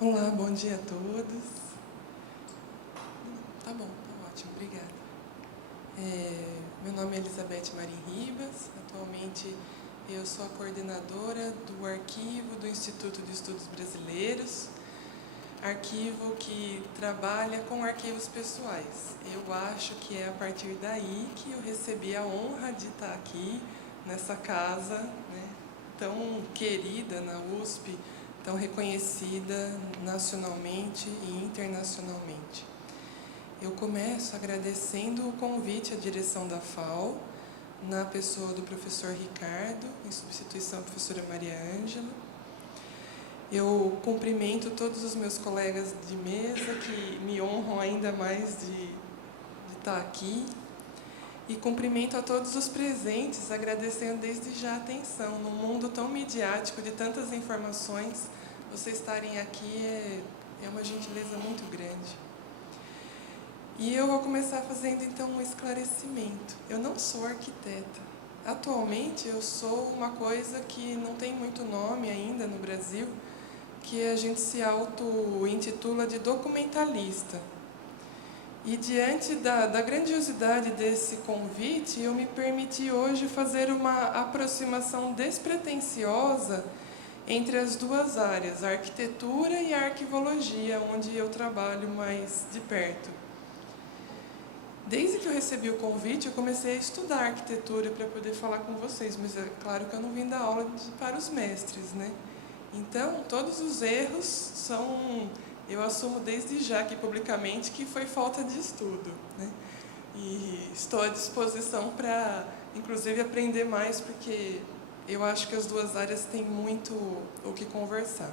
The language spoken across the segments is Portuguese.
Olá, bom dia a todos. Tá bom, tá ótimo, obrigada. Meu nome é Elizabeth Marim Ribas, atualmente eu sou a coordenadora do arquivo do Instituto de Estudos Brasileiros, arquivo que trabalha com arquivos pessoais. Eu acho que é a partir daí que eu recebi a honra de estar aqui, nessa casa, né, tão querida na USP, tão reconhecida nacionalmente e internacionalmente. Eu começo agradecendo o convite à direção da FAO, na pessoa do professor Ricardo, em substituição à professora Maria Ângela. Eu cumprimento todos os meus colegas de mesa que me honram ainda mais de estar aqui. E cumprimento a todos os presentes, agradecendo desde já a atenção. Num mundo tão midiático, de tantas informações, vocês estarem aqui é uma gentileza muito grande. E eu vou começar fazendo, então, um esclarecimento. Eu não sou arquiteta. Atualmente, eu sou uma coisa que não tem muito nome ainda no Brasil, que a gente se auto-intitula de documentalista. E diante da grandiosidade desse convite, eu me permiti hoje fazer uma aproximação despretensiosa entre as duas áreas, a arquitetura e a arquivologia, onde eu trabalho mais de perto. Desde que eu recebi o convite, eu comecei a estudar arquitetura para poder falar com vocês, mas é claro que eu não vim dar aula para os mestres, né? Então, todos os erros são... Eu assumo desde já aqui publicamente que foi falta de estudo, né? E estou à disposição para, inclusive, aprender mais, porque eu acho que as duas áreas têm muito o que conversar.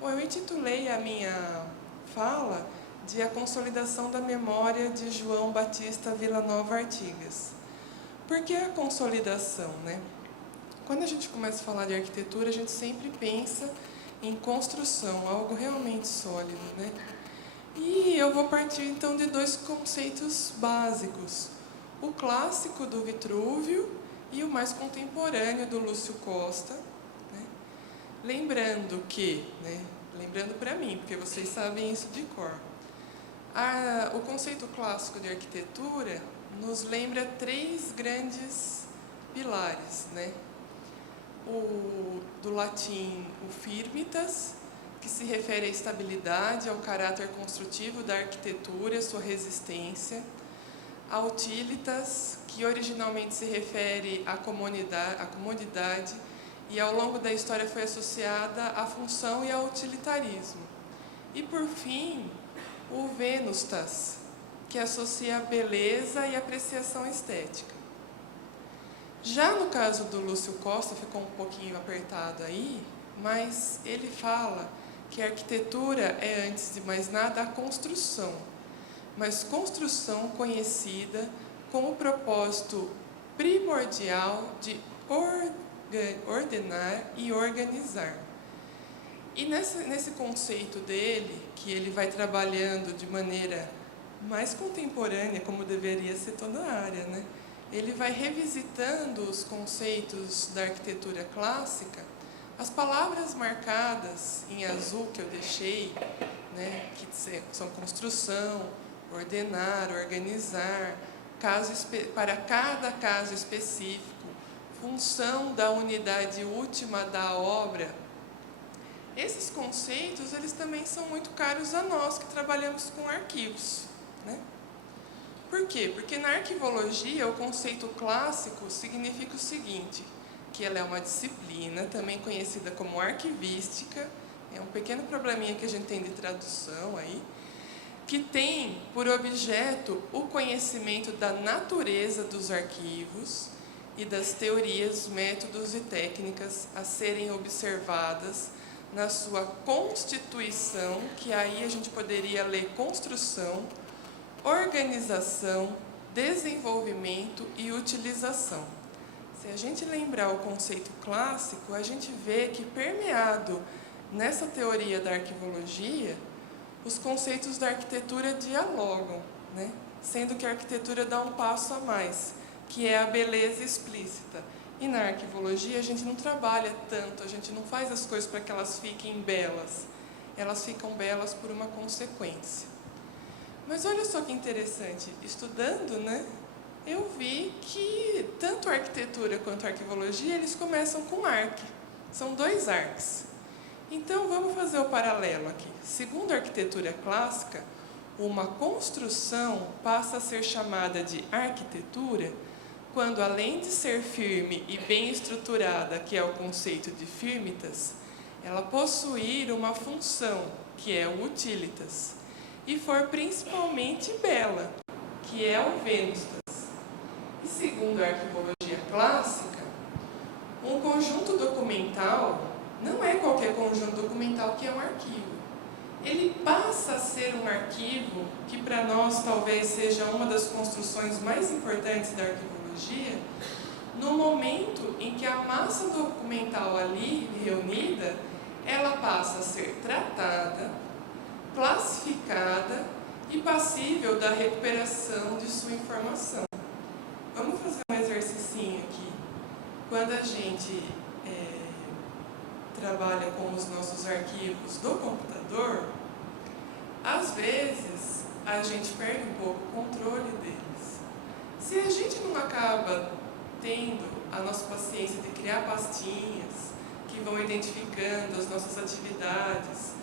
Bom, eu intitulei a minha fala de A Consolidação da Memória de João Batista Villanova Artigas. Por que a consolidação, né? Quando a gente começa a falar de arquitetura, a gente sempre pensa em construção, algo realmente sólido, né? E eu vou partir então de dois conceitos básicos: o clássico do Vitrúvio e o mais contemporâneo do Lúcio Costa, né? Lembrando para mim, porque vocês sabem isso de cor, o conceito clássico de arquitetura nos lembra três grandes pilares, né? Do latim, o firmitas, que se refere à estabilidade, ao caráter construtivo da arquitetura e sua resistência. A utilitas, que originalmente se refere à comodidade e ao longo da história foi associada à função e ao utilitarismo. E por fim, o venustas, que associa a beleza e apreciação estética. Já no caso do Lúcio Costa, ficou um pouquinho apertado aí, mas ele fala que a arquitetura é, antes de mais nada, a construção, mas construção conhecida com o propósito primordial de ordenar e organizar. E nesse conceito dele, que ele vai trabalhando de maneira mais contemporânea, como deveria ser toda a área, né? Ele vai revisitando os conceitos da arquitetura clássica. As palavras marcadas em azul que eu deixei, né, que são construção, ordenar, organizar, para cada caso específico, função da unidade última da obra. Esses conceitos, eles também são muito caros a nós que trabalhamos com arquivos, né? Por quê? Porque na arquivologia, o conceito clássico significa o seguinte, que ela é uma disciplina, também conhecida como arquivística, é um pequeno probleminha que a gente tem de tradução aí, que tem por objeto o conhecimento da natureza dos arquivos e das teorias, métodos e técnicas a serem observadas na sua constituição, que aí a gente poderia ler construção, organização, desenvolvimento e utilização. Se a gente lembrar o conceito clássico, a gente vê que permeado nessa teoria da arquivologia, os conceitos da arquitetura dialogam, né? Sendo que a arquitetura dá um passo a mais, que é a beleza explícita. E na arquivologia a gente não trabalha tanto, a gente não faz as coisas para que elas fiquem belas. elas ficam belas por uma consequência. Mas olha só que interessante, estudando, né, eu vi que tanto a arquitetura quanto a arquivologia, eles começam com arque. São 2 arques. Então, vamos fazer o paralelo aqui. Segundo a arquitetura clássica, uma construção passa a ser chamada de arquitetura quando, além de ser firme e bem estruturada, que é o conceito de firmitas, ela possuir uma função, que é o utilitas, e for principalmente bela, que é o venustas. E segundo a arquivologia clássica, um conjunto documental não é qualquer conjunto documental que é um arquivo. Ele passa a ser um arquivo, que para nós talvez seja uma das construções mais importantes da arquivologia, no momento em que a massa documental ali reunida, ela passa a ser tratada, classificada e passível da recuperação de sua informação. Vamos fazer um exercício aqui. Quando a gente trabalha com os nossos arquivos do computador, às vezes a gente perde um pouco o controle deles. Se a gente não acaba tendo a nossa paciência de criar pastinhas que vão identificando as nossas atividades,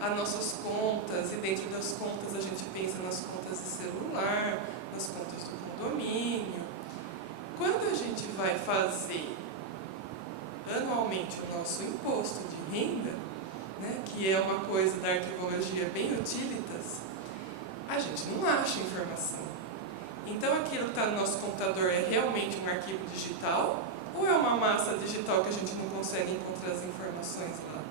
as nossas contas, e dentro das contas a gente pensa nas contas de celular, nas contas do condomínio. Quando a gente vai fazer anualmente o nosso imposto de renda, né, que é uma coisa da arquivologia bem utilitas, a gente não acha informação. Então aquilo que está no nosso computador é realmente um arquivo digital ou é uma massa digital que a gente não consegue encontrar as informações lá?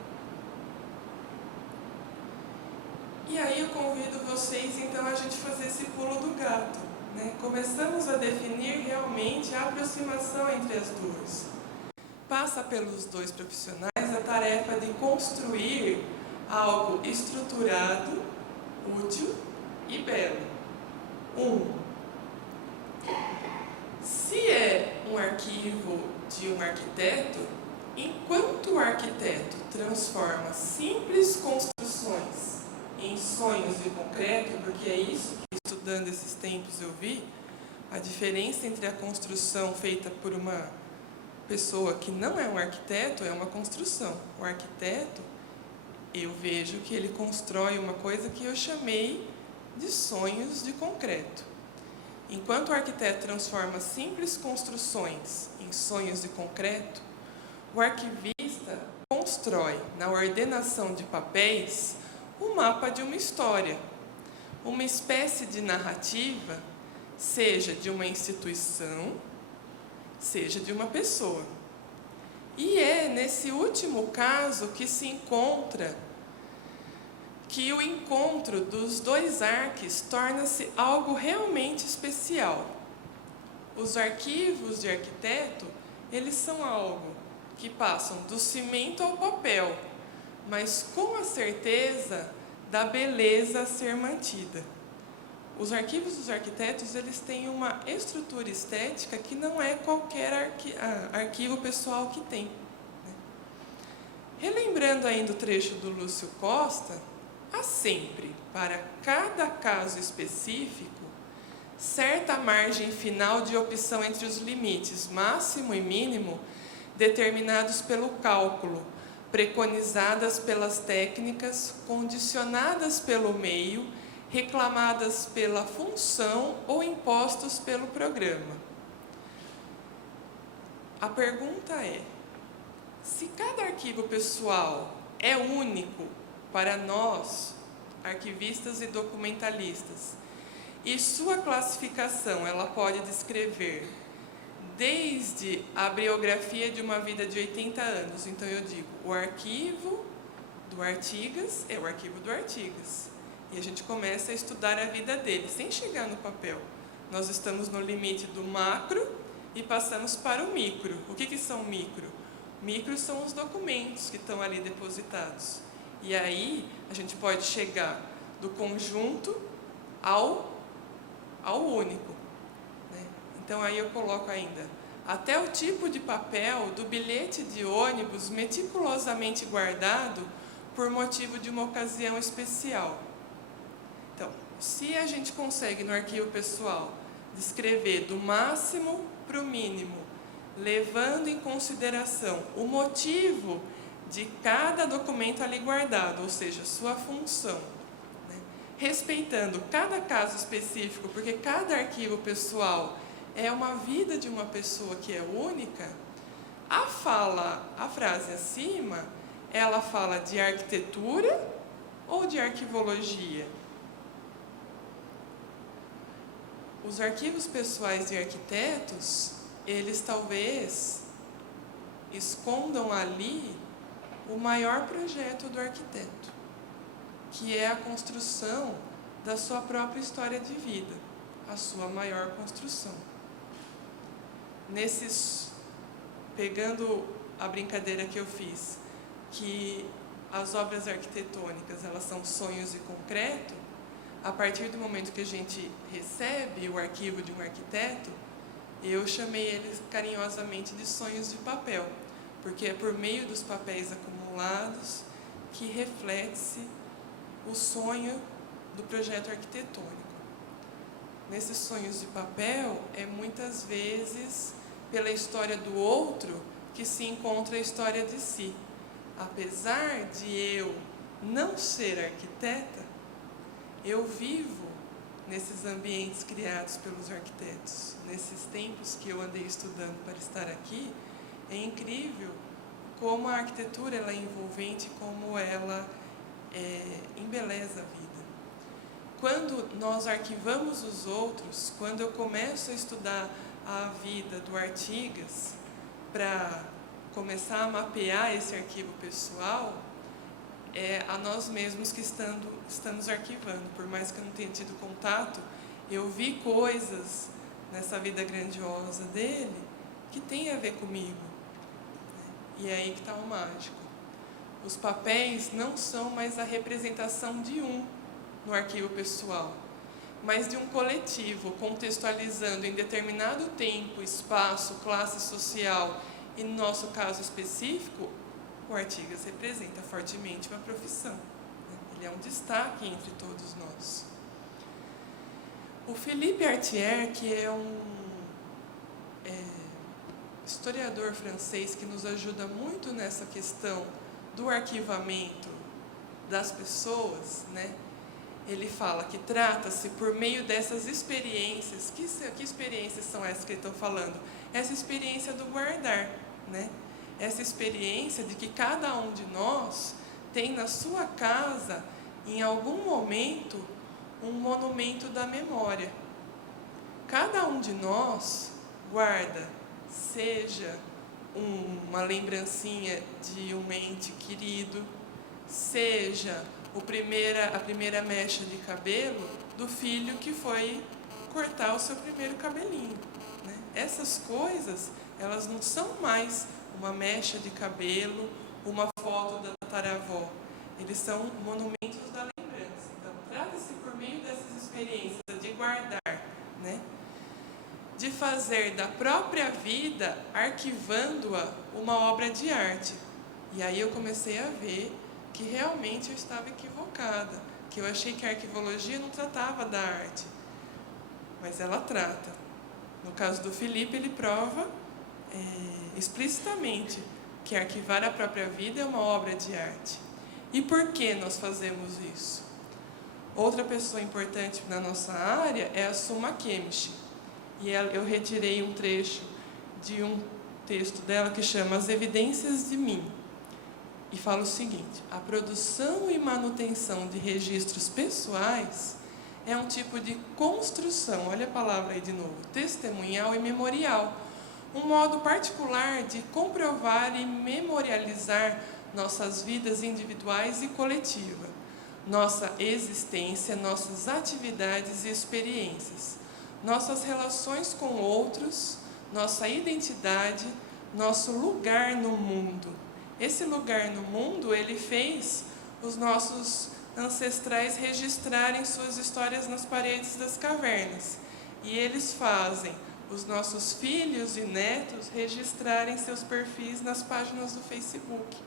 E aí eu convido vocês então a gente fazer esse pulo do gato, né? Começamos a definir realmente a aproximação entre as duas. Passa pelos 2 profissionais a tarefa de construir algo estruturado, útil e belo. Se é um arquivo de um arquiteto, enquanto o arquiteto transforma simples construções em sonhos de concreto, porque é isso que estudando esses tempos eu vi, a diferença entre a construção feita por uma pessoa que não é um arquiteto é uma construção. O arquiteto, eu vejo que ele constrói uma coisa que eu chamei de sonhos de concreto. Enquanto o arquiteto transforma simples construções em sonhos de concreto, o arquivista constrói, na ordenação de papéis, o mapa de uma história, uma espécie de narrativa, seja de uma instituição, seja de uma pessoa. E é nesse último caso que se encontra que o encontro dos 2 arques torna-se algo realmente especial. Os arquivos de arquiteto, eles são algo que passam do cimento ao papel, mas com a certeza da beleza a ser mantida. Os arquivos dos arquitetos, eles têm uma estrutura estética que não é qualquer arquivo pessoal que tem. Relembrando ainda o trecho do Lúcio Costa, há sempre, para cada caso específico, certa margem final de opção entre os limites máximo e mínimo determinados pelo cálculo, preconizadas pelas técnicas, condicionadas pelo meio, reclamadas pela função ou impostos pelo programa. A pergunta é: se cada arquivo pessoal é único para nós, arquivistas e documentalistas, e sua classificação ela pode descrever desde a biografia de uma vida de 80 anos, então eu digo, o arquivo do Artigas é o arquivo do Artigas. E a gente começa a estudar a vida dele, sem chegar no papel. Nós estamos no limite do macro e passamos para o micro. O que são micro? Micro são os documentos que estão ali depositados. E aí a gente pode chegar do conjunto ao único. Né? Então aí eu coloco ainda até o tipo de papel do bilhete de ônibus meticulosamente guardado por motivo de uma ocasião especial. Então, se a gente consegue no arquivo pessoal descrever do máximo para o mínimo, levando em consideração o motivo de cada documento ali guardado, ou seja, sua função, né? Respeitando cada caso específico, porque cada arquivo pessoal é uma vida de uma pessoa que é única, a frase acima, ela fala de arquitetura ou de arquivologia? Os arquivos pessoais de arquitetos, eles talvez escondam ali o maior projeto do arquiteto, que é a construção da sua própria história de vida, a sua maior construção. Pegando a brincadeira que eu fiz, que as obras arquitetônicas, elas são sonhos de concreto, a partir do momento que a gente recebe o arquivo de um arquiteto, eu chamei eles carinhosamente de sonhos de papel, porque é por meio dos papéis acumulados que reflete-se o sonho do projeto arquitetônico. Nesses sonhos de papel, é muitas vezes pela história do outro que se encontra a história de si. Apesar de eu não ser arquiteta, eu vivo nesses ambientes criados pelos arquitetos. Nesses tempos que eu andei estudando para estar aqui, é incrível como a arquitetura ela é envolvente, como ela embeleza a vida. Quando nós arquivamos os outros, quando eu começo a estudar a vida do Artigas, para começar a mapear esse arquivo pessoal, é a nós mesmos que estamos arquivando. Por mais que eu não tenha tido contato, eu vi coisas nessa vida grandiosa dele que tem a ver comigo. E é aí que está o mágico. Os papéis não são mais a representação de um no arquivo pessoal, mas de um coletivo, contextualizando em determinado tempo, espaço, classe social, e no nosso caso específico, o Artigas representa fortemente uma profissão. Ele é um destaque entre todos nós. O Philippe Artier, que é um historiador francês que nos ajuda muito nessa questão do arquivamento das pessoas, né? Ele fala que trata-se por meio dessas experiências. Que experiências são essas que ele está falando? Essa experiência do guardar, né? Essa experiência de que cada um de nós tem na sua casa, em algum momento, um monumento da memória. Cada um de nós guarda, seja uma lembrancinha de um ente querido, seja a primeira mecha de cabelo do filho que foi cortar o seu primeiro cabelinho, né? Essas coisas, elas não são mais uma mecha de cabelo, uma foto da tataravó. Eles são monumentos da lembrança. Então, trata-se por meio dessas experiências de guardar, né? De fazer da própria vida, arquivando-a, uma obra de arte. E aí eu comecei a ver que realmente eu estava equivocada, que eu achei que a arquivologia não tratava da arte, mas ela trata. No caso do Philippe, ele prova explicitamente que arquivar a própria vida é uma obra de arte. E por que nós fazemos isso? Outra pessoa importante na nossa área é a Summa Kemishi, e eu retirei um trecho de um texto dela que chama As Evidências de Mim. E fala o seguinte: a produção e manutenção de registros pessoais é um tipo de construção, olha a palavra aí de novo, testemunhal e memorial, um modo particular de comprovar e memorializar nossas vidas individuais e coletivas, nossa existência, nossas atividades e experiências, nossas relações com outros, nossa identidade, nosso lugar no mundo. Esse lugar no mundo, ele fez os nossos ancestrais registrarem suas histórias nas paredes das cavernas. E eles fazem os nossos filhos e netos registrarem seus perfis nas páginas do Facebook.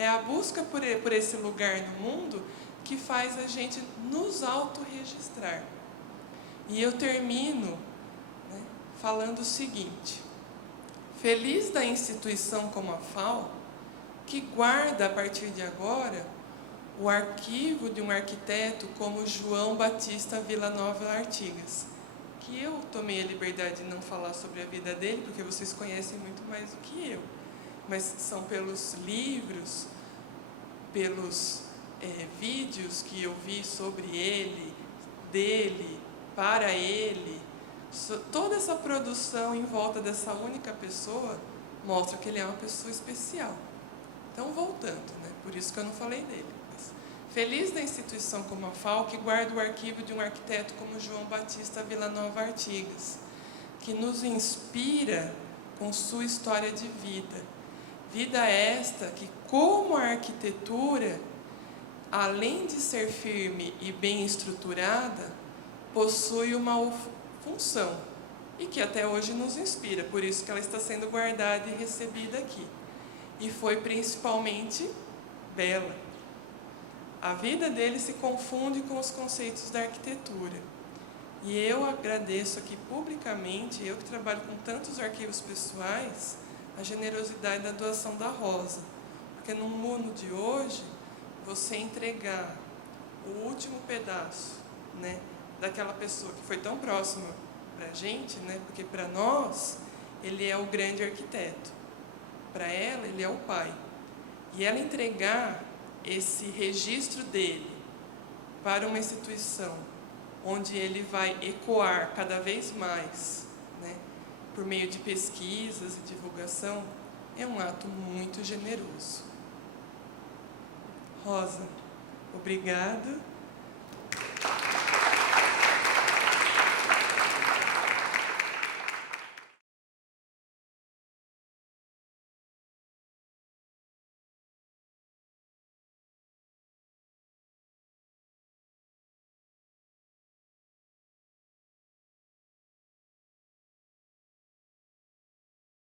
É a busca por esse lugar no mundo que faz a gente nos autorregistrar. E eu termino, né, falando o seguinte: feliz da instituição como a FAO, que guarda a partir de agora o arquivo de um arquiteto como João Batista Villanova Artigas, que eu tomei a liberdade de não falar sobre a vida dele, porque vocês conhecem muito mais do que eu, mas são pelos livros, pelos vídeos que eu vi sobre ele, dele, para ele, toda essa produção em volta dessa única pessoa mostra que ele é uma pessoa especial. Então, voltando, né? Por isso que eu não falei dele. Mas, feliz da instituição como a FAO, que guarda o arquivo de um arquiteto como João Batista Villanova Artigas, que nos inspira com sua história de vida. Vida esta que, como a arquitetura, além de ser firme e bem estruturada, possui uma função e que até hoje nos inspira, por isso que ela está sendo guardada e recebida aqui. E foi principalmente bela. A vida dele se confunde com os conceitos da arquitetura. E eu agradeço aqui publicamente, eu que trabalho com tantos arquivos pessoais, a generosidade da doação da Rosa. Porque no mundo de hoje, você entregar o último pedaço, né, daquela pessoa que foi tão próxima para a gente, né, porque para nós, ele é o grande arquiteto. Para ela, ele é o pai. E ela entregar esse registro dele para uma instituição onde ele vai ecoar cada vez mais, né, por meio de pesquisas e divulgação, é um ato muito generoso. Rosa, obrigada.